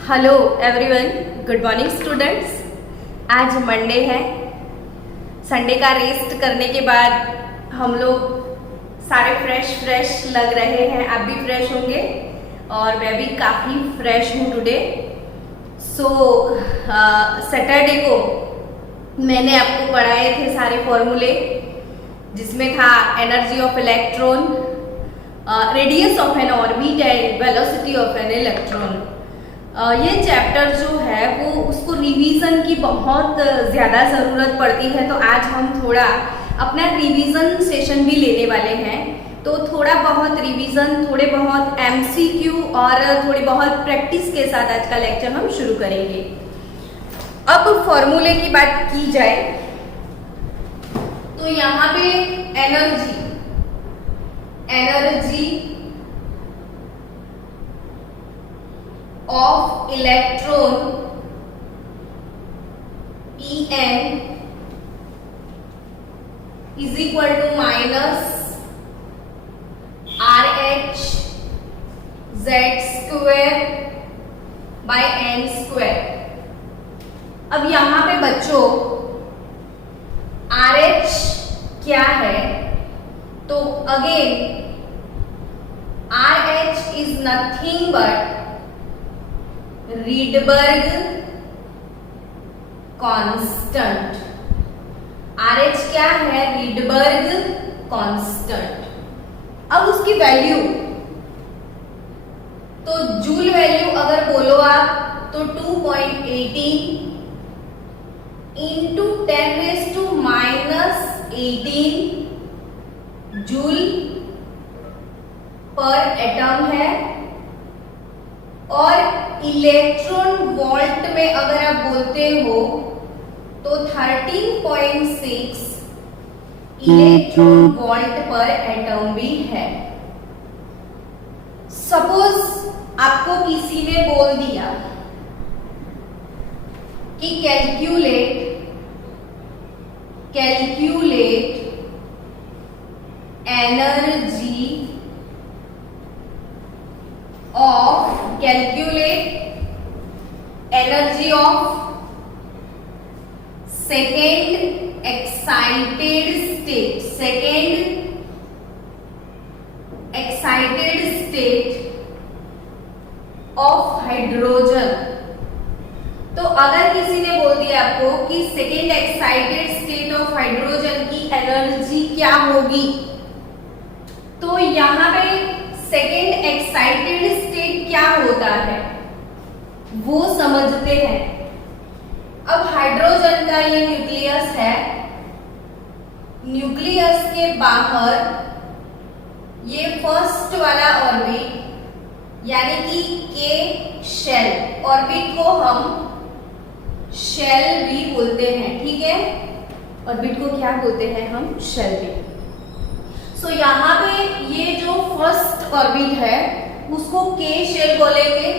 Hello everyone, good morning students. आज Monday है। Sunday का रेस्ट करने के बाद हम लोग सारे फ्रेश लग रहे हैं। आप भी फ्रेश होंगे और मैं भी काफ़ी फ्रेश हूँ टुडे। सैटरडे को मैंने आपको पढ़ाए थे सारे फॉर्मूले, जिसमें था energy of electron, radius of N orbit and velocity of an electron. ये चैप्टर जो है वो उसको रिवीजन की बहुत ज़्यादा ज़रूरत पड़ती है, तो आज हम थोड़ा अपना रिवीजन सेशन भी लेने वाले हैं। तो थोड़ा बहुत रिवीजन, थोड़े बहुत एमसीक्यू और थोड़ी बहुत प्रैक्टिस के साथ आज का लेक्चर हम शुरू करेंगे। अब फॉर्मूले की बात की जाए तो यहाँ पे energy of electron En is equal to minus RH Z square by N square। अब यहां पे बच्चों RH क्या है, तो again RH is nothing but Rydberg constant. RH क्या है? Rydberg constant. अब उसकी वैल्यू, तो जूल वैल्यू अगर बोलो आप तो 2.18 इंटू 10⁻⁻18 जूल पर एटम है। और इलेक्ट्रॉन वोल्ट में अगर आप बोलते हो तो 13.6 इलेक्ट्रॉन वोल्ट पर एटम भी है। सपोज आपको किसी ने बोल दिया कि calculate energy of second excited state of hydrogen. तो अगर किसी ने बोल दिया आपको कि second excited state of hydrogen की एनर्जी क्या होगी, तो यहां पे सेकेंड एक्साइटेड स्टेट क्या होता है वो समझते हैं। अब हाइड्रोजन का ये न्यूक्लियस है, न्यूक्लियस के बाहर ये फर्स्ट वाला ऑर्बिट यानी कि के शेल ऑर्बिट को हम शेल भी बोलते हैं, ठीक है। ऑर्बिट को क्या बोलते हैं? हम शेल भी। सो यहाँ पे ये जो फर्स्ट ऑर्बिट है उसको के शेल बोलेंगे।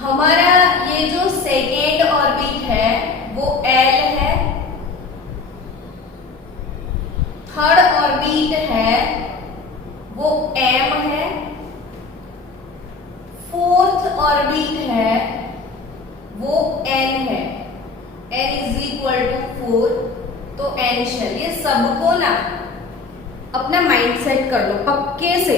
हमारा ये जो सेकेंड ऑर्बिट है वो एल है, थर्ड ऑर्बिट है वो एम है, फोर्थ ऑर्बिट है वो एन है। एन इज इक्वल टू 4, तो एन शेल। ये सबको ना अपना माइंड सेट कर लो पक्के से।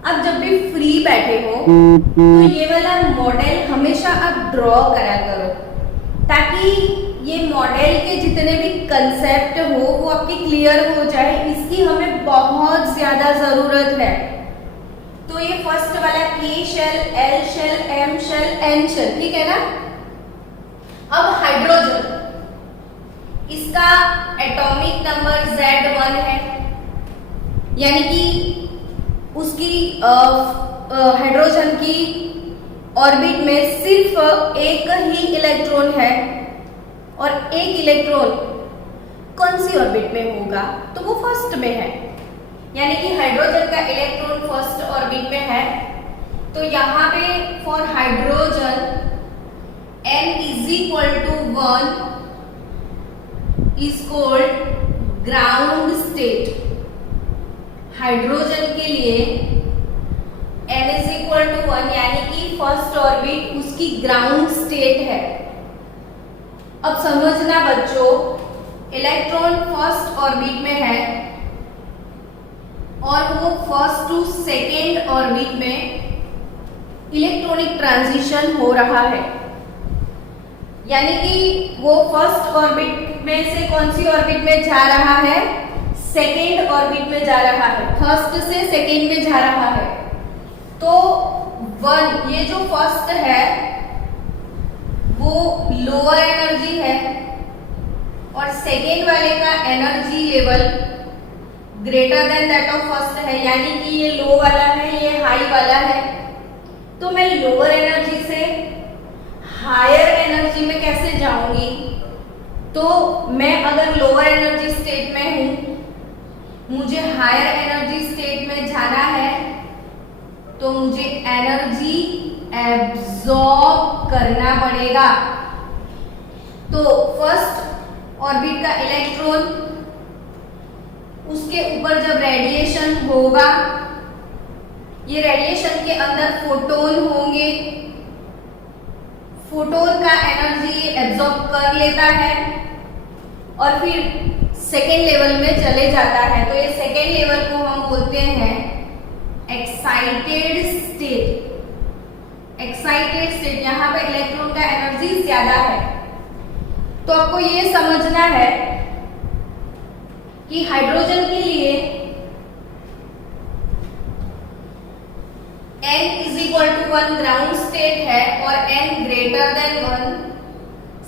अब जब भी फ्री बैठे हो तो ये वाला मॉडल हमेशा आप ड्रॉ करा करो, ताकि ये मॉडल के जितने भी कंसेप्ट हो वो आपके क्लियर हो जाए। इसकी हमें बहुत ज्यादा जरूरत है। तो ये फर्स्ट वाला K shell, L shell, M shell, N shell, ठीक है ना। अब हाइड्रोजन, इसका एटॉमिक नंबर Z1 है, यानी कि उसकी हाइड्रोजन की ऑर्बिट में सिर्फ एक ही इलेक्ट्रॉन है, और एक इलेक्ट्रॉन कौन सी ऑर्बिट में होगा? तो वो फर्स्ट में है, यानी कि हाइड्रोजन का इलेक्ट्रॉन फर्स्ट ऑर्बिट में है। तो यहाँ पे for hydrogen n is equal to 1 is called ground state. Hydrogen के लिए n इज इक्वल टू 1 यानी कि फर्स्ट उसकी ग्राउंड स्टेट है। अब समझना बच्चों, इलेक्ट्रॉन फर्स्ट ऑर्बिट में है और वो फर्स्ट टू सेकेंड ऑर्बिट में इलेक्ट्रॉनिक ट्रांजिशन हो रहा है, यानी कि वो फर्स्ट ऑर्बिट में से कौन सी ऑर्बिट में जा रहा है, सेकेंड ऑर्बिट में जा रहा है, फर्स्ट से सेकेंड में जा रहा है। तो वन, ये जो फर्स्ट है वो लोअर एनर्जी है और सेकेंड वाले का energy level greater than that of first है, यानी कि ये लो वाला है, ये हाई वाला है। तो मैं लोअर एनर्जी से हायर एनर्जी में कैसे जाऊंगी? तो मैं अगर लोअर एनर्जी स्टेट में हूं, मुझे हायर एनर्जी स्टेट में जाना है, तो मुझे एनर्जी एब्जॉर्ब करना पड़ेगा। तो फर्स्ट ऑर्बिट का इलेक्ट्रॉन, उसके ऊपर जब रेडिएशन होगा, ये रेडिएशन के अंदर फोटोन होंगे, फोटोन का एनर्जी एब्जॉर्ब कर लेता है और फिर सेकेंड लेवल में चले जाता है। तो ये सेकेंड लेवल को हम बोलते हैं एक्साइटेड स्टेट। एक्साइटेड स्टेट, यहाँ पे इलेक्ट्रॉन का एनर्जी ज्यादा है। तो आपको ये समझना है कि हाइड्रोजन के लिए n is equal to 1 ground state है और n ग्रेटर देन 1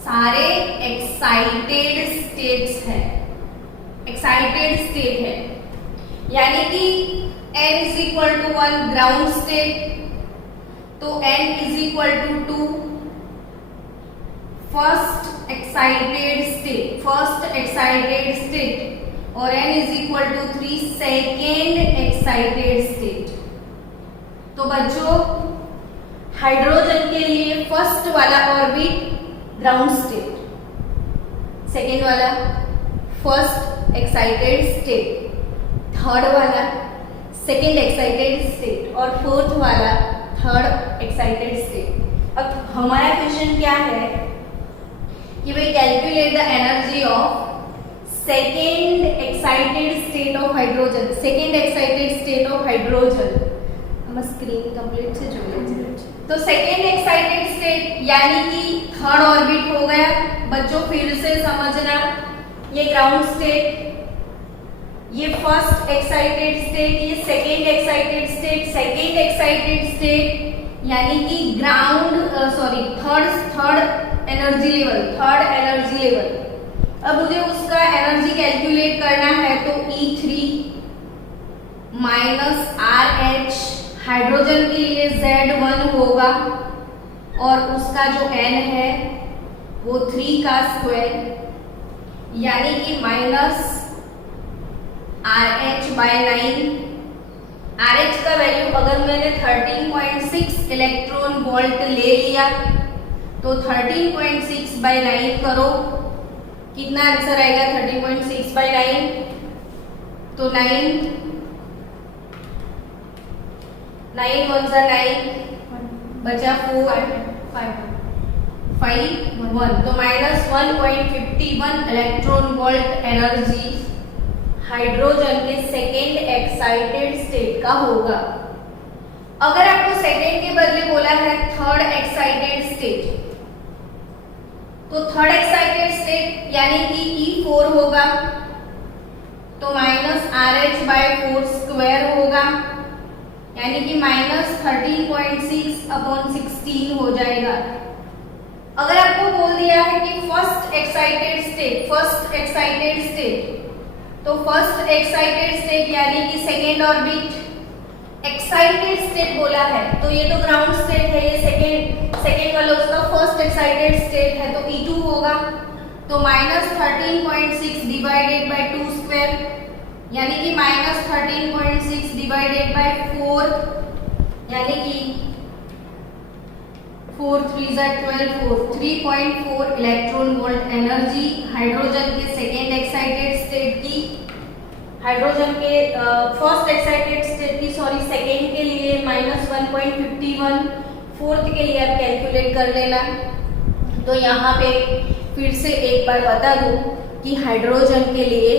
सारे एक्साइटेड स्टेट्स हैं, एक्साइटेड स्टेट है, यानी कि n is equal to 1 ground state, तो n is equal to 2 first excited state, first excited state, और n is equal to 3 second excited state. तो बच्चों, हाइड्रोजन के लिए फर्स्ट वाला ऑर्बिट ग्राउंड स्टेट, सेकेंड वाला फर्स्ट एक्साइटेड स्टेट, थर्ड वाला second excited state और फोर्थ वाला थर्ड एक्साइटेड स्टेट। अब हमारा क्वेश्चन क्या है कि भाई calculate the energy of second excited state of hydrogen, second excited state of hydrogen. Screen complete से जोड़े। तो सेकेंड एक्साइटेड स्टेट यानी कि थर्ड ऑर्बिट हो गया। बच्चों फिर से समझना, ये ग्राउंड स्टेट, ये फर्स्ट एक्साइटेड स्टेट, ये second excited state, second excited state यानी कि ground third energy level, third energy level. अब मुझे उसका एनर्जी कैलकुलेट करना है, तो E3 माइनस RH हाइड्रोजन के लिए Z1 होगा और उसका जो N है वो 3 का स्क्वायर, यानी कि माइनस RH/9। RH का वैल्यू अगर मैंने 13.6 इलेक्ट्रॉन वोल्ट ले लिया तो 13.6/9 करो, कितना आंसर आएगा 13.6/9? तो 9 1 बचा 4 5 1, तो minus 1.51 electron volt energy hydrogen के सेकेंड एक्साइटेड स्टेट का होगा। अगर आपको सेकेंड के बदले बोला है थर्ड एक्साइटेड स्टेट, तो थर्ड एक्साइटेड स्टेट यानी कि E4 होगा, तो माइनस RH/4 स्क्वायर होगा, यानी कि माइनस 13.6/16 हो जाएगा। अगर आपको बोल दिया है कि first excited state, first excited state, तो फर्स्ट एक्साइटेड स्टेट यानी कि सेकेंड ऑर्बिट एक्साइटेड स्टेट बोला है, तो ये तो ग्राउंड स्टेट है, ये सेकेंड वाला उसका फर्स्ट एक्साइटेड स्टेट है, तो E2 होगा, तो माइनस 13.6 डिवाइडेड बाय 2 स्क्वायर, यानी कि माइनस 13.6 डिवाइडेड बाय 4, यानी कि 4 3 12 3.4 इलेक्ट्रॉन वोल्ट एनर्जी हाइड्रोजन के सेकेंड एक्साइटेड स्टेट की, हाइड्रोजन के फर्स्ट एक्साइटेड स्टेट की सेकेंड के लिए माइनस 1.51, फोर्थ के लिए आप कैलकुलेट कर लेना। तो यहाँ पे फिर से एक बार बता दूं कि हाइड्रोजन के लिए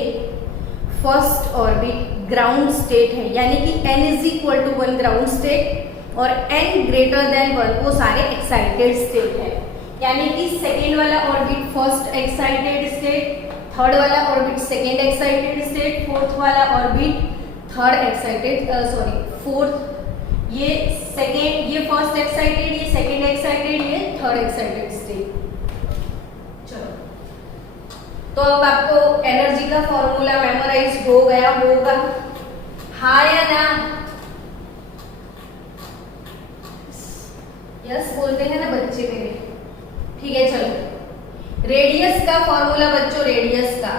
फर्स्ट ऑर्बिट ग्राउंड स्टेट है, यानी कि n is equal to 1 ground state और n ग्रेटर देन 1 वो सारे एक्साइटेड स्टेट है। यानी कि सेकेंड वाला orbit first excited state, third वाला orbit second excited state, fourth वाला ऑर्बिट थर्ड एक्साइटेड फोर्थ, ये सेकेंड, ये फर्स्ट एक्साइटेड, ये सेकेंड एक्साइटेड, ये थर्ड एक्साइटेड स्टेट। चलो, तो अब आपको एनर्जी का फॉर्मूला मेमोराइज हो गया होगा, हाँ या ना? यस बोलते हैं ना बच्चे मेरे, ठीक है। चलो, रेडियस का फॉर्मूला बच्चों, रेडियस का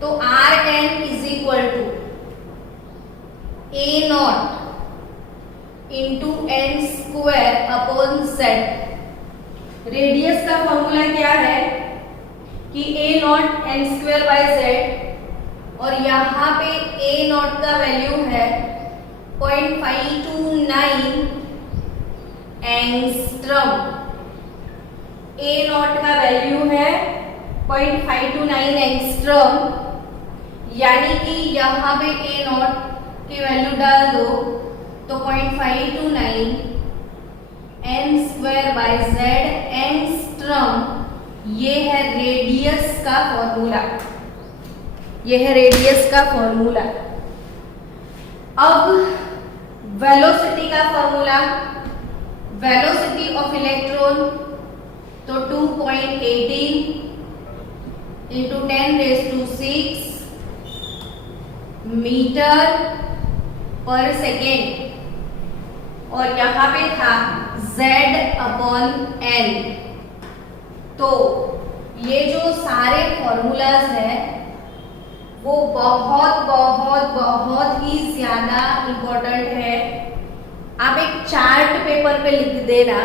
तो R N is equal to A naught into N square upon Z. Radius का फॉर्मूला क्या है कि A naught N square by Z, और यहाँ पे ए नॉट का वैल्यू है 0.529 एंगस्ट्रॉम। ए नॉट का वैल्यू है 0.529 एंगस्ट्रॉम, यानी कि यहाँ पे ए नॉट की वैल्यू डाल दो तो 0.529 N square by Z angstrom. ये है रेडियस का फॉर्मूला, ये है रेडियस का फॉर्मूला। अब वेलोसिटी का फॉर्मूला, वेलोसिटी ऑफ इलेक्ट्रॉन तो 2.18 इंटू 10⁶ मीटर पर सेकेंड, और यहाँ पे था Z/N। तो ये जो सारे फॉर्मूलाज हैं वो बहुत बहुत बहुत ही ज्यादा इम्पोर्टेंट है। आप एक चार्ट पेपर पे लिख देना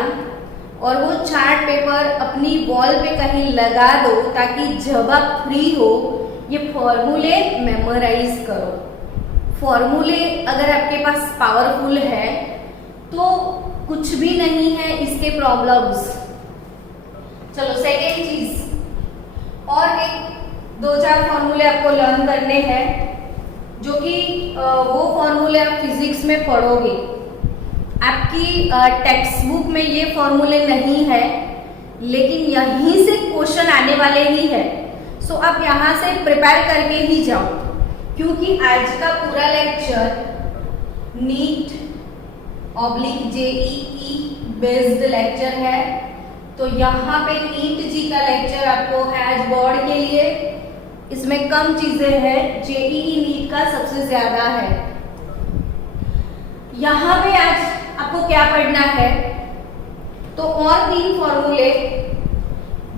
और वो चार्ट पेपर अपनी वॉल पे कहीं लगा दो, ताकि जब आप फ्री हो ये फॉर्मूले मेमोराइज करो। फॉर्मूले अगर आपके पास पावरफुल है तो कुछ भी नहीं है इसके प्रॉब्लम्स। चलो, सेकेंड चीज, और एक 2-4 फॉर्मूले आपको लर्न करने हैं, जो कि वो फॉर्मूले आप फिजिक्स में पढ़ोगे। आपकी टेक्स्ट बुक में ये फॉर्मूले नहीं है, लेकिन यहीं से क्वेश्चन आने वाले ही है। सो आप यहाँ से प्रिपेयर करके ही जाओ, क्योंकि आज का पूरा lecture NEET JEE based lecture है। तो यहाँ पे नीट जी का लेक्चर आपको है आज बोर्ड के लिए, इसमें कम चीजें हैं, जेईई नीट का सबसे ज्यादा है। यहाँ पे आज आपको क्या पढ़ना है, तो और 3 फॉर्मूले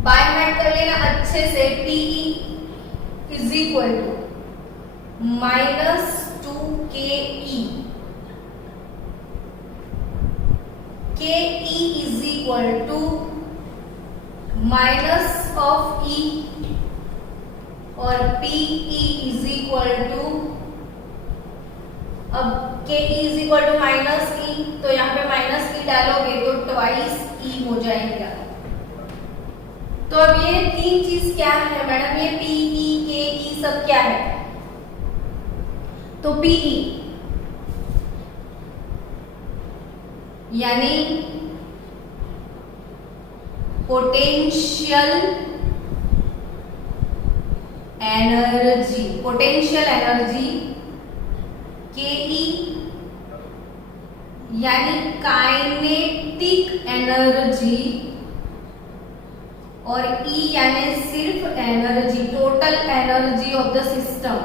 बाय हार्ट कर लेना अच्छे से। PE is equal to -2KE, KE is equal to minus of E, और PE इज इक्वल टू, अब KE is equal to -E, तो यहाँ पे -E डालोगे तो ट्वाइस E हो जाएगा। तो अब ये 3 चीज क्या है मैडम, ये PE KE सब क्या है? तो PE यानी potential energy, potential energy. KE यानी काइनेटिक एनर्जी, और E यानी सिर्फ energy, total energy of the system.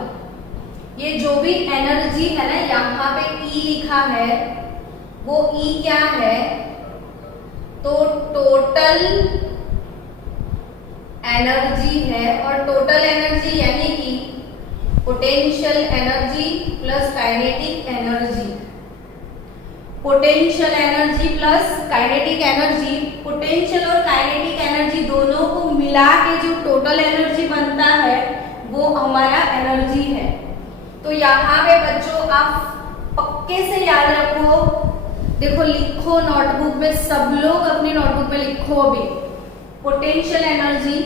ये जो भी एनर्जी है ना, यहाँ पे E लिखा है, वो E क्या है, तो टोटल एनर्जी है। और टोटल एनर्जी यानी कि potential energy plus kinetic energy, potential energy plus kinetic energy. Potential और काइनेटिक एनर्जी दोनों को मिला के जो टोटल एनर्जी बनता है वो हमारा एनर्जी है। तो यहाँ पे बच्चों आप पक्के से याद रखो देखो लिखो नोटबुक में, सब लोग अपनी नोटबुक में लिखो अभी। Potential energy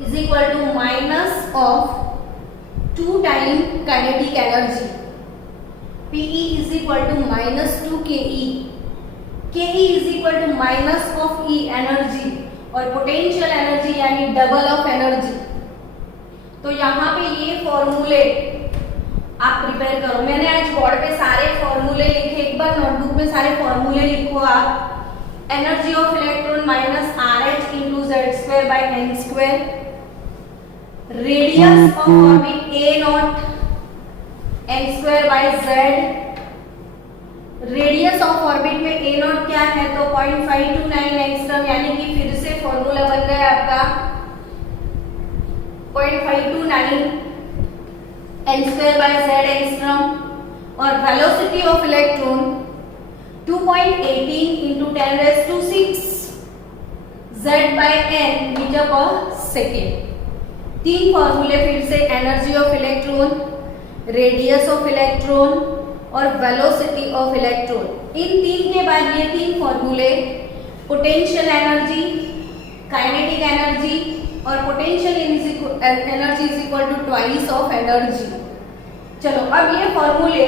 is equal to minus of 2 time kinetic energy. PE is equal to minus 2 KE। KE is equal to minus of E energy, और पोटेंशियल एनर्जी यानी डबल ऑफ एनर्जी। तो यहाँ पे ये फॉर्मूले आप प्रिपेयर करो। मैंने आज बोर्ड पे सारे फॉर्मूले लिखे, एक बार नोटबुक में सारे फॉर्मूले लिखो आप। Energy of electron minus RH into Z² by n²। Radius of orbit A0 n² by Z। Radius of orbit में A0 क्या है, तो 0.529 एंगस्ट्रॉम, यानी कि फिर से फॉर्मूला बन गया आपका 0.529 n² बाई Z एंगस्ट्रॉम। और velocity of electron 2.18 into 10⁶ Z बाई n मीटर पर सेकेंड। 3 फॉर्मूले फिर से, energy of electron, radius of electron और वेलोसिटी ऑफ इलेक्ट्रॉन। इन 3 के बाद ये 3 फॉर्मूले, पोटेंशियल एनर्जी, काइनेटिक एनर्जी और potential energy is equal to twice of energy. चलो अब ये फॉर्मूले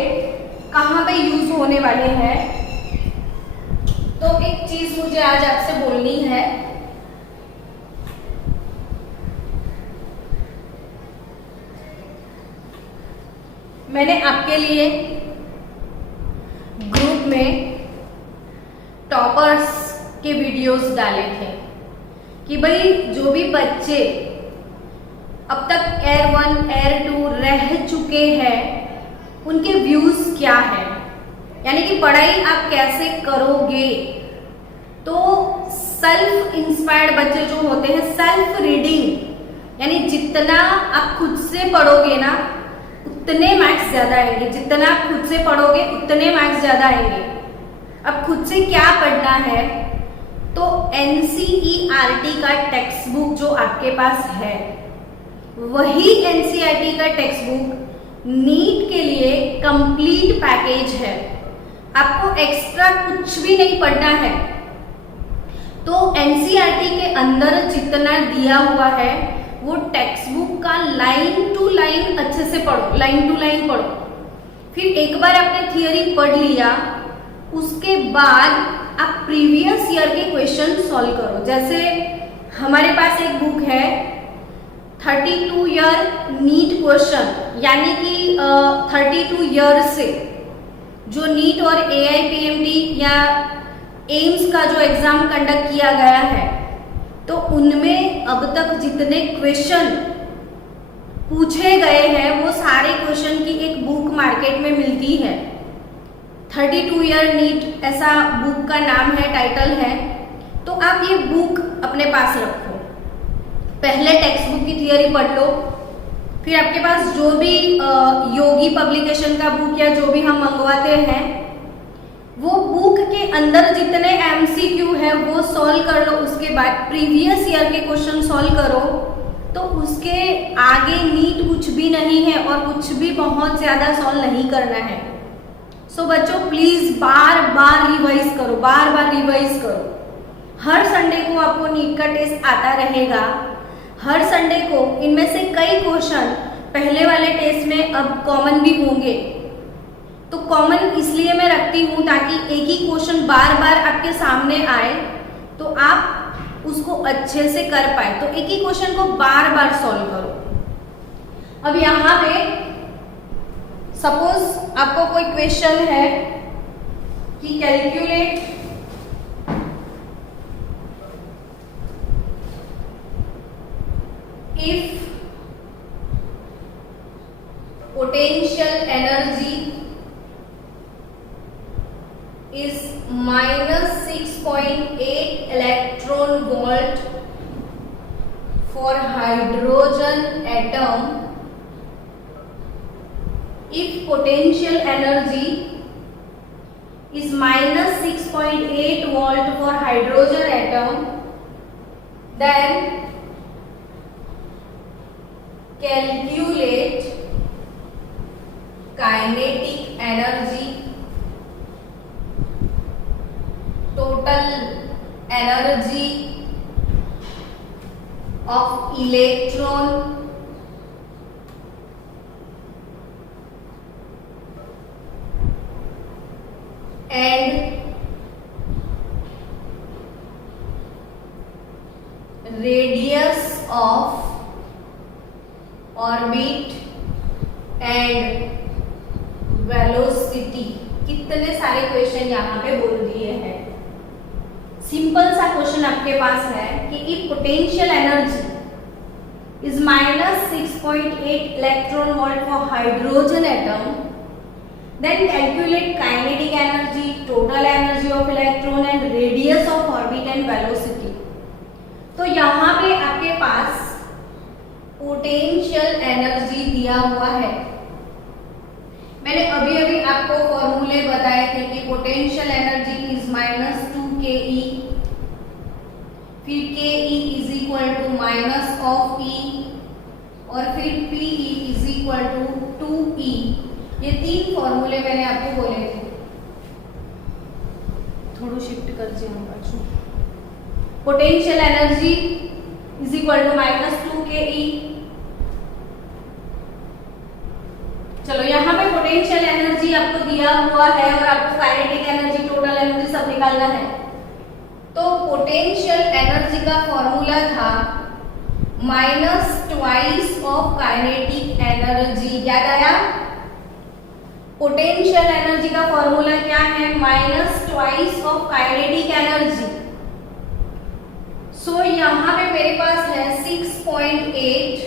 कहाँ पे यूज होने वाले हैं, तो एक चीज मुझे आज आपसे बोलनी है। मैंने आपके लिए ग्रुप में टॉपर्स के वीडियोस डाले थे कि भाई जो भी बच्चे अब तक एयर 1 एयर 2 रह चुके हैं उनके व्यूज क्या है, यानी कि पढ़ाई आप कैसे करोगे। तो सेल्फ इंस्पायर्ड बच्चे जो होते हैं, सेल्फ रीडिंग, यानी जितना आप खुद से पढ़ोगे ना उतने मार्क्स ज्यादा आएंगे। जितना आप खुद से पढ़ोगे उतने मार्क्स ज्यादा आएंगे। अब खुद से क्या पढ़ना है, तो NCERT का टेक्स्ट बुक जो आपके पास है वही NCERT का टेक्स्ट बुक नीट के लिए कंप्लीट पैकेज है। आपको एक्स्ट्रा कुछ भी नहीं पढ़ना है। तो NCERT के अंदर जितना दिया हुआ है वो टेक्स्ट बुक का लाइन टू लाइन अच्छे से पढ़ो, लाइन टू लाइन पढ़ो। फिर एक बार आपने थियरी पढ़ लिया, उसके बाद आप प्रीवियस ईयर के क्वेश्चन सॉल्व करो। जैसे हमारे पास एक बुक है 32 ईयर नीट क्वेश्चन, यानी कि 32 ईयर से जो नीट और AIPMT या एम्स का जो एग्जाम कंडक्ट किया गया है, तो उनमें अब तक जितने क्वेश्चन पूछे गए हैं वो सारे क्वेश्चन की एक बुक मार्केट में मिलती है। 32 ईयर नीट ऐसा बुक का नाम है, टाइटल है। तो आप ये बुक अपने पास रखो, पहले टेक्स्ट बुक की थियरी पढ़ लो, फिर आपके पास जो भी योगी पब्लिकेशन का बुक या जो भी हम मंगवाते हैं वो बुक के अंदर जितने MCQ है वो सॉल्व कर लो। उसके बाद प्रीवियस ईयर के क्वेश्चन सॉल्व करो, तो उसके आगे नीट कुछ भी नहीं है और कुछ भी बहुत ज्यादा सॉल्व नहीं करना है। सो बच्चों प्लीज बार बार रिवाइज करो, बार बार रिवाइज करो। हर संडे को आपको नीट का टेस्ट आता रहेगा। हर संडे को इनमें से कई क्वेश्चन पहले वाले टेस्ट में अब कॉमन भी होंगे। तो कॉमन इसलिए मैं रखती हूँ ताकि एक ही क्वेश्चन बार बार आपके सामने आए तो आप उसको अच्छे से कर पाए। तो एक ही क्वेश्चन को बार बार सॉल्व करो। अब यहाँ पे सपोज आपको कोई क्वेश्चन है कि calculate if potential energy is minus 6.8 electron volt for hydrogen atom, if potential energy is minus 6.8 volt for hydrogen atom, then calculate kinetic energy total energy of electron and radius of orbit and velocity। कितने सारे question यहाँ पे बोल दिए हैं। Simple सा question आपके पास है कि if potential energy is -6.8 electron volt for hydrogen atom, then calculate kinetic energy, total energy of electron and radius of orbit and velocity. तो यहाँ पे आपके पास पोटेंशियल एनर्जी दिया हुआ है। मैंने अभी अभी आपको फॉर्मूले बताए थे कि पोटेंशियल एनर्जी इज -2ke, फिर ke is equal to minus of e और फिर pe is equal to 2e। ये तीन फॉर्मूले मैंने आपको बोले थे। थोड़ा शिफ्ट कर पाछू। Potential energy is equal to -2ke। चलो यहाँ पे पोटेंशियल एनर्जी आपको दिया हुआ है और आपको काइनेटिक एनर्जी, टोटल एनर्जी सब निकालना है। तो पोटेंशियल एनर्जी का फॉर्मूला था -2 ऑफ काइनेटिक एनर्जी। याद आया? पोटेंशियल एनर्जी का फॉर्मूला क्या है? -2 ऑफ काइनेटिक एनर्जी। सो यहाँ पे मेरे पास है 6.8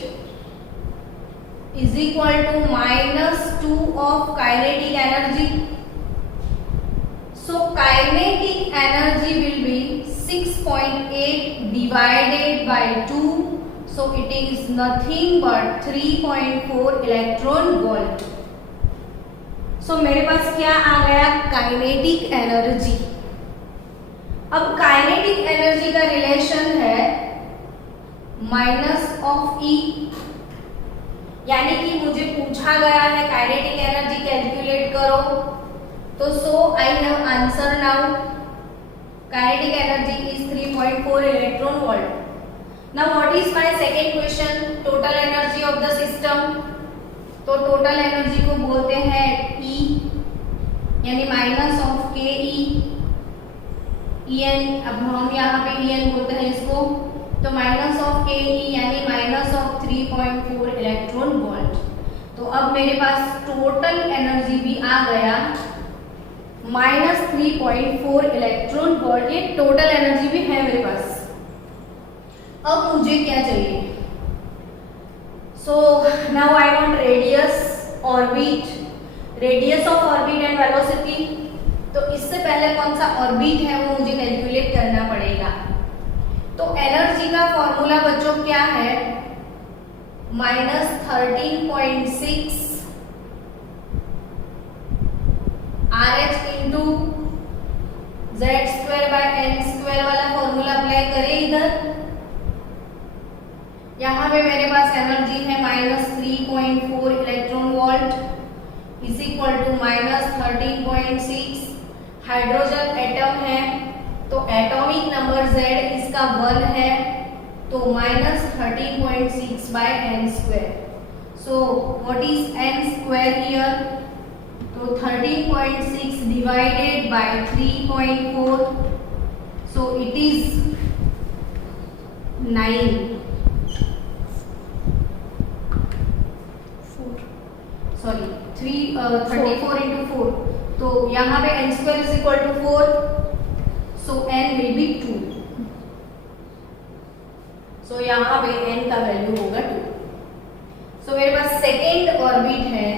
is equal to -2 of kinetic energy. So kinetic energy will be 6.8 divided by 2, so it is nothing but 3.4 electron volt. So मेरे पास क्या आ गया? Kinetic energy. अब काइनेटिक एनर्जी का रिलेशन है माइनस ऑफ ई, यानी कि मुझे पूछा गया है काइनेटिक एनर्जी कैलकुलेट करो, तो so I have answer now. Kinetic energy is 3.4 electron volt. Now what is my second question? Total energy of the system. तो टोटल एनर्जी को बोलते हैं E, यानी माइनस ऑफ के En। अब हम यहाँ पे En बोलते हैं इसको। तो माइनस ऑफ के यानी माइनस ऑफ 3.4 इलेक्ट्रॉन वोल्ट। तो अब मेरे पास टोटल एनर्जी भी आ गया -3.4 इलेक्ट्रॉन वोल्ट। ये टोटल एनर्जी भी है मेरे पास। अब मुझे क्या चाहिए? So now I want radius, orbit, radius of orbit and velocity. तो इससे पहले कौन सा ऑर्बिट है वो मुझे कैलकुलेट करना पड़ेगा। तो एनर्जी का फॉर्मूला बच्चों क्या है? -13.6 RH इंटू Z² वाला फॉर्मूला अप्लाई करें इधर। यहाँ पे मेरे पास एनर्जी है -3.4 electron volt is equal to -13.6। Hydrogen atom है तो एटॉमिक नंबर Z इसका 1 है, तो -13.6 by n²। So what is n² here? तो 13.6 divided by 3.4, so it is 9। Sorry 34 into 4। तो यहाँ पे n² is equal to 4, so n will be 2। so यहाँ पे n का वैल्यू होगा 2। so मेरे पास सेकेंड ऑर्बिट है।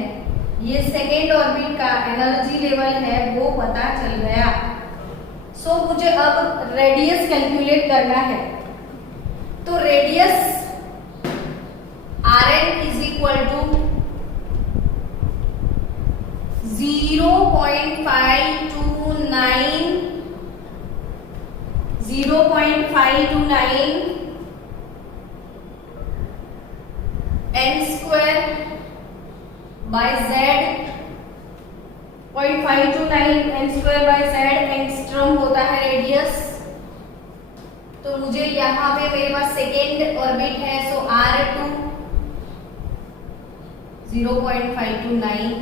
ये सेकेंड ऑर्बिट का एनर्जी लेवल है वो पता चल गया। so मुझे अब रेडियस कैलकुलेट करना है। तो radius Rn is equal to 0.529 n² by Z 0.529 n square by Z angstrom होता है रेडियस। तो मुझे यहाँ पे मेरे पास सेकेंड ऑर्बिट है, सो R2 0.529,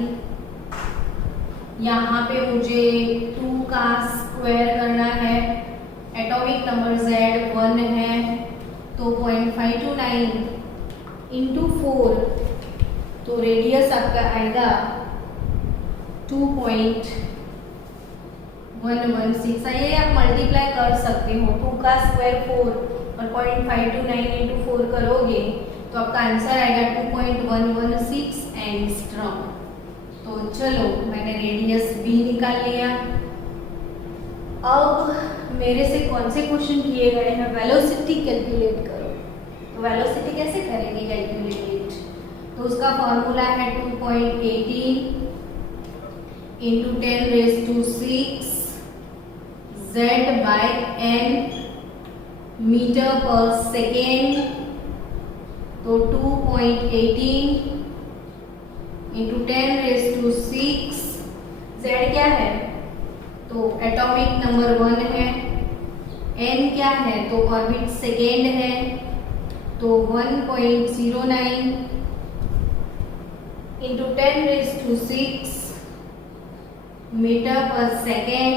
यहाँ पे मुझे 2 का स्क्वायर करना है, एटॉमिक नंबर Z 1 है, तो 0.529 इंटू 4, तो रेडियस आपका आएगा 2.116। ये आप मल्टीप्लाई कर सकते हो, 2 का स्क्वायर 4 और 0.529 इंटू 4 करोगे तो आपका आंसर आएगा 2.116 एंगस्ट्रॉम। तो चलो मैंने रेडियस भी निकाल लिया। अब मेरे से कौन से क्वेश्चन किए गए हैं, वेलोसिटी कैलकुलेट करो। तो वेलोसिटी कैसे करेंगे कैलकुलेट, तो उसका फॉर्मूला है 2.18 into 10⁶ z by n metre पर सेकेंड। तो 2.18 इंटू 10⁶ z क्या है, तो एटॉमिक नंबर 1 है, n क्या है, तो ऑर्बिट सेकेंड है, तो 1.09 इंटू 10⁶ मीटर पर सेकेंड,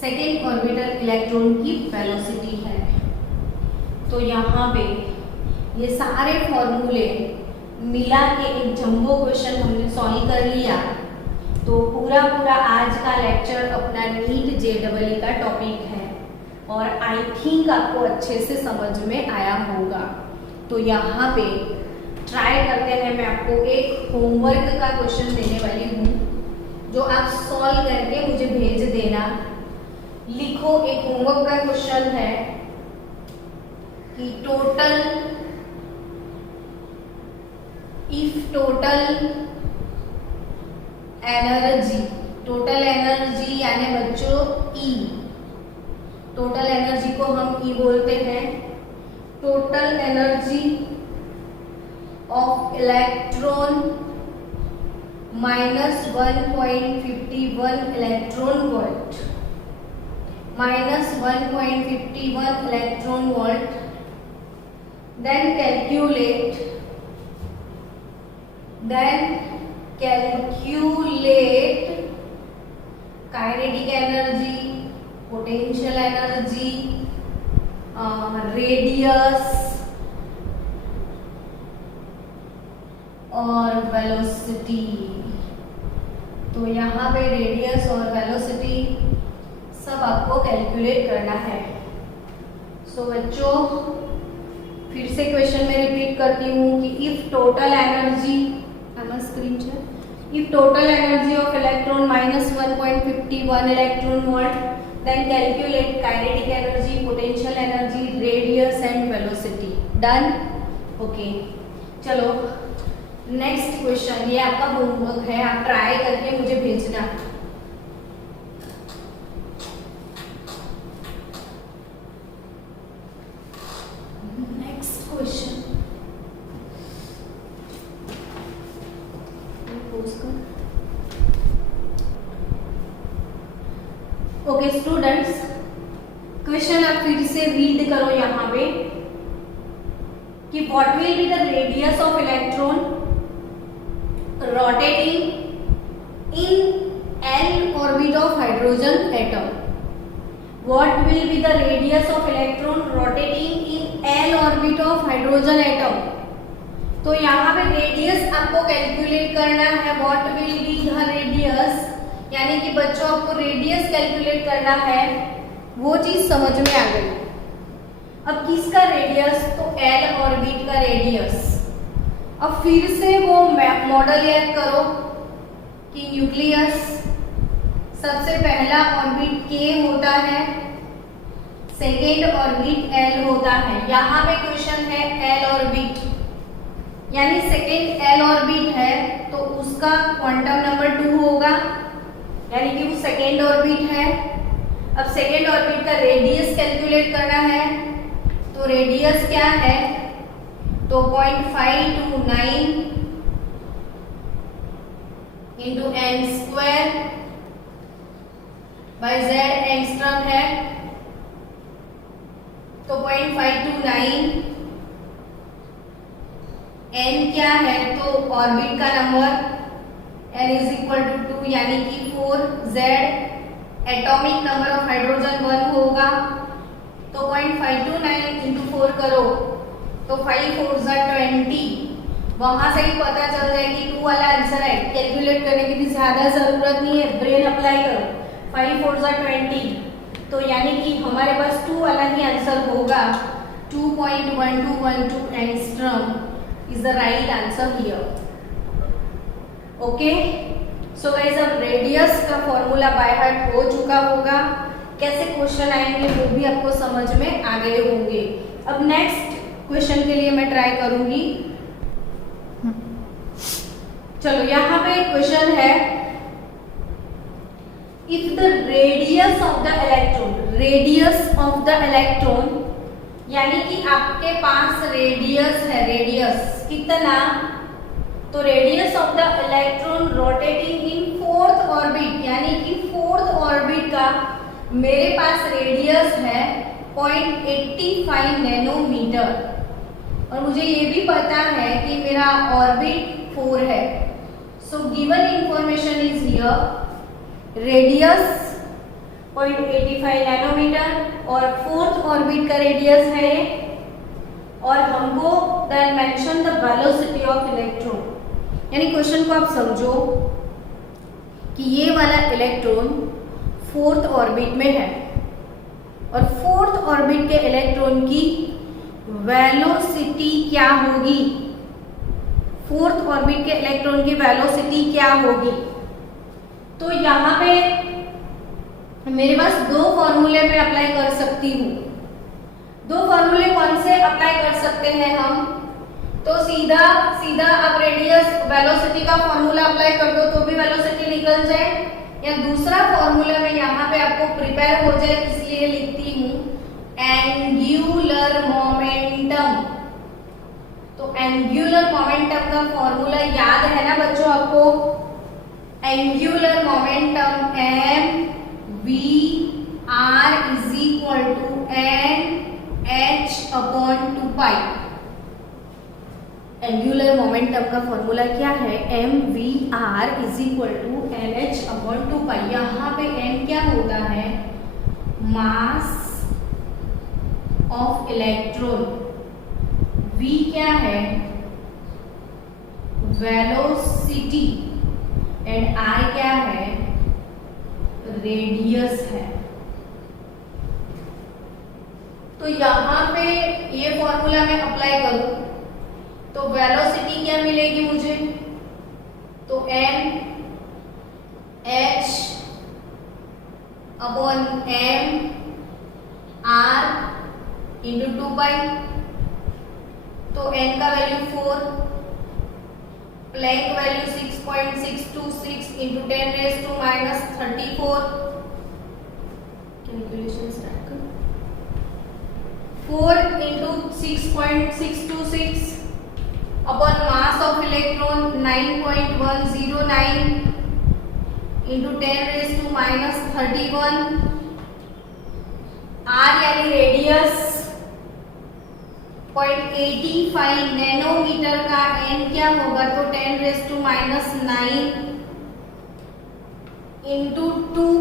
सेकेंड ऑर्बिटल इलेक्ट्रॉन की वेलोसिटी है। तो यहाँ पे ये सारे फॉर्मूले मिला के एक जंबो क्वेश्चन हमने सॉल्व कर लिया। तो पूरा आज का लेक्चर अपना नीट JEE का टॉपिक है और आई थिंक आपको अच्छे से समझ में आया होगा। तो यहाँ पे ट्राई करते हैं, मैं आपको एक होमवर्क का क्वेश्चन देने वाली हूँ जो आप सॉल्व करके मुझे भेज देना। लिखो, एक होमवर्क का क्वेश्चन है कि टोटल एनर्जी यानी बच्चों E, टोटल एनर्जी को हम E बोलते हैं। Total energy of electron -1.51 electron volt, then calculate kinetic energy, potential energy, radius और वेलोसिटी। तो यहाँ पे रेडियस और वेलोसिटी सब आपको कैलकुलेट करना है। सो बच्चों फिर से क्वेश्चन में रिपीट करती हूँ कि if total energy of electron -1.51 electron volt, then calculate kinetic energy, potential energy, radius and velocity. Done? Okay, चलो नेक्स्ट क्वेश्चन, ये आपका होमवर्क है, आप ट्राई करके मुझे भेजना। ओके स्टूडेंट्स, क्वेश्चन आप फिर से रीड करो यहाँ पे कि what will be the radius of electron rotating in L orbit of hydrogen atom. What will be the radius of electron rotating in L orbit of hydrogen atom. तो यहाँ पे रेडियस आपको कैलकुलेट करना है। What will be the radius, यानी कि बच्चों आपको रेडियस कैलकुलेट करना है, वो चीज समझ में आ गई। अब किसका रेडियस, तो L ऑर्बिट का रेडियस। अब फिर से वो मॉडल याद करो कि न्यूक्लियस सबसे पहला ऑर्बिट K होता है, सेकेंड ऑर्बिट L होता है। यहाँ पे क्वेश्चन है L ऑर्बिट, यानी सेकेंड L ऑर्बिट है तो उसका क्वांटम नंबर 2 होगा, यानी कि वो सेकेंड ऑर्बिट है। अब सेकेंड ऑर्बिट का रेडियस कैलकुलेट करना है, तो रेडियस क्या है, तो 0.529 into N square by Z angstrom है तो 0.529 एन क्या है तो ऑर्बिट का number n is equal to 2 यानी कि 4 Z atomic number of hydrogen 1 होगा तो 0.529 इंटू 4 करो तो 5 4 20 वहां से ही पता चल जाए कि 2 वाला आंसर है। कैलकुलेट करने की भी ज्यादा जरूरत नहीं है, ब्रेन अप्लाई करो। 5 4 20 तो यानी कि हमारे पास 2 वाला ही आंसर होगा। 2.1212 angstrom is the right answer here. Okay so guys अब रेडियस का फॉर्मूला बाय हार्ट हो चुका होगा। कैसे क्वेश्चन आएंगे वो भी आपको समझ में आ गए होंगे। अब नेक्स्ट क्वेश्चन के लिए मैं ट्राई करूंगी। चलो यहाँ पे क्वेश्चन है if the radius of the electron, radius of the electron यानी कि आपके पास रेडियस है, रेडियस कितना तो radius of the electron rotating in fourth orbit यानी कि फोर्थ ऑर्बिट का मेरे पास रेडियस है 0.85 नैनोमीटर और मुझे ये भी पता है कि मेरा ऑर्बिट 4 है। So given information is here radius 0.85 nanometre और फोर्थ ऑर्बिट का रेडियस है और हमको then mention the velocity of electron. यानी क्वेश्चन को आप समझो कि ये वाला इलेक्ट्रॉन फोर्थ ऑर्बिट में है और फोर्थ ऑर्बिट के इलेक्ट्रॉन की वेलोसिटी क्या होगी, फोर्थ ऑर्बिट के इलेक्ट्रॉन की वेलोसिटी क्या होगी। तो यहाँ पे मेरे पास दो फॉर्मूले में अप्लाई कर सकती हूँ। दो फॉर्मूले कौन से अप्लाई कर सकते हैं हम, तो सीधा सीधा आप रेडियस वेलोसिटी का फॉर्मूला अप्लाई कर दो तो भी वेलोसिटी निकल जाए, या दूसरा फॉर्मूला में यहाँ पे आपको प्रिपेयर हो जाए इसलिए लिखती हूँ एंगुलर मोमेंटम। तो एंगुलर मोमेंटम का फॉर्मूला याद है ना बच्चों आपको, angular momentum M V R is equal to N H upon 2 pi. Angular momentum का फॉर्मूला क्या है, M V R is equal to N H upon 2 pi. यहाँ पे एम क्या होता है, मास ऑफ इलेक्ट्रॉन, वी क्या है, वेलोसिटी एंड आर क्या है, रेडियस है। तो यहाँ पे ये फॉर्मूला मैं अप्लाई करूं तो वेलोसिटी क्या मिलेगी मुझे, तो M H upon M R into 2 pi. तो एन का value 4, Planck value 6.626 into 10⁻⁻34। Calculation start करो। 4 into 6.626 upon mass of electron 9.109 into 10⁻31। R यानी रेडियस 0.85 नैनोमीटर का एन क्या होगा, तो 10⁻9 इंटू 2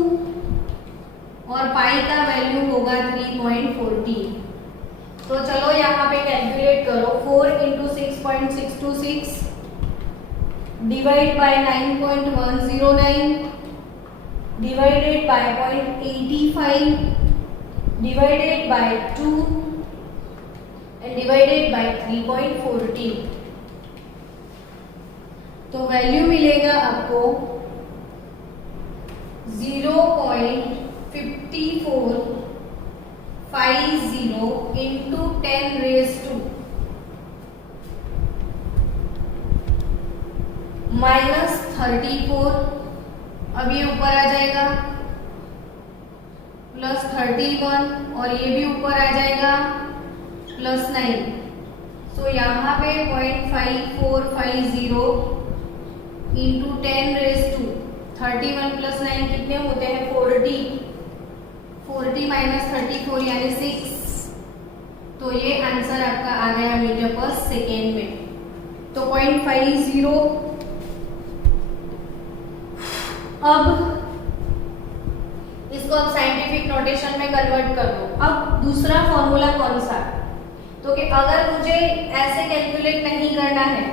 और पाई का वैल्यू होगा 3.14। तो चलो यहाँ पे कैलकुलेट करो, 4 into 6.626 divide by 9.109 divided by 0.85 divided by 2 and divided by 3.14। तो वैल्यू मिलेगा आपको 0.5450 इंटू 10⁻34। अब ये ऊपर आ जाएगा +31 और ये भी ऊपर आ जाएगा +9। सो यहाँ पे 0.5450 इंटू 10⁻31 प्लस 9 कितने होते हैं 40, 40 माइनस 34 यानी 6। तो ये आंसर आपका आ गया मीटर पर सेकेंड में। तो 0.50। अब इसको आप साइंटिफिक नोटेशन में कन्वर्ट कर दो। अब दूसरा फॉर्मूला कौन सा, तो कि अगर मुझे ऐसे कैलकुलेट नहीं करना है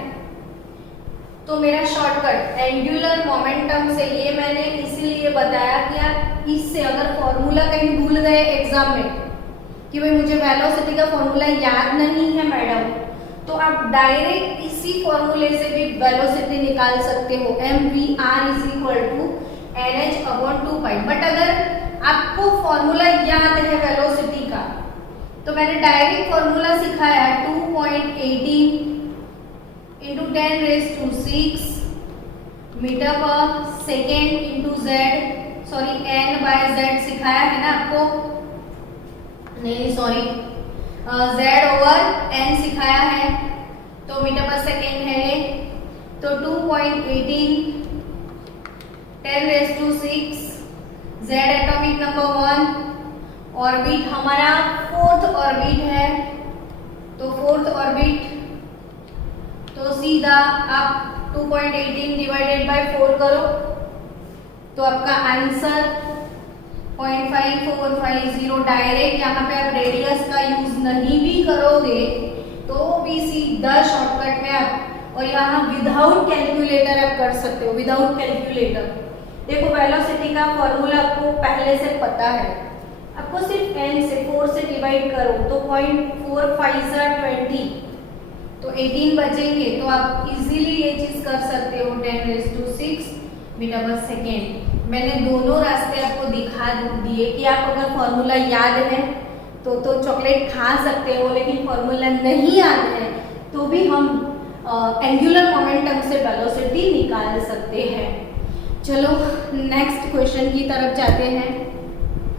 तो मेरा शॉर्टकट एंगुलर मोमेंटम से, ये मैंने इसीलिए बताया कि आप इससे अगर फॉर्मूला कहीं भूल गए एग्जाम में कि भाई मुझे वेलोसिटी का फॉर्मूला याद नहीं है मैडम, तो आप डायरेक्ट इसी फॉर्मूले से भी वेलोसिटी निकाल सकते हो, mvr = NH/2π। बट अगर आपको फॉर्मूला याद है वेलोसिटी का, तो मैंने डायरेक्ट फॉर्मूला सिखाया 2.18 इंटू 10⁻6 मीटर पर सेकेंड इंटू n/z सिखाया है ना आपको, नहीं सॉरी z/n सिखाया है, तो मीटर पर सेकेंड है ये। तो 2.18 10⁻6 z एटॉमिक नंबर 1, ऑर्बिट हमारा 4th ऑर्बिट है, तो 4th ऑर्बिट, तो सीधा आप 2.18 डिवाइडेड बाय 4 करो, तो आपका आंसर 0.5450। डायरेक्ट यहाँ पे आप रेडियस का यूज नहीं भी करोगे तो भी सीधा शॉर्टकट में आप, और यहाँ विदाउट कैलकुलेटर आप कर सकते हो, विदाउट कैलकुलेटर। देखो वेलोसिटी का फॉर्मूला आपको पहले से पता है, आपको सिर्फ n से 4 से डिवाइड करो तो 0.45 तो 18 बचेंगे, तो आप इजीली ये चीज कर सकते हो 10⁻6 मीटर पर सेकेंड। मैंने दोनों रास्ते आपको दिखा दिए कि आप अगर फॉर्मूला याद है तो चॉकलेट खा सकते हो, लेकिन फॉर्मूला नहीं याद है तो भी हम एंगुलर मोमेंटम से वेलोसिटी निकाल सकते हैं। चलो नेक्स्ट क्वेश्चन की तरफ जाते हैं।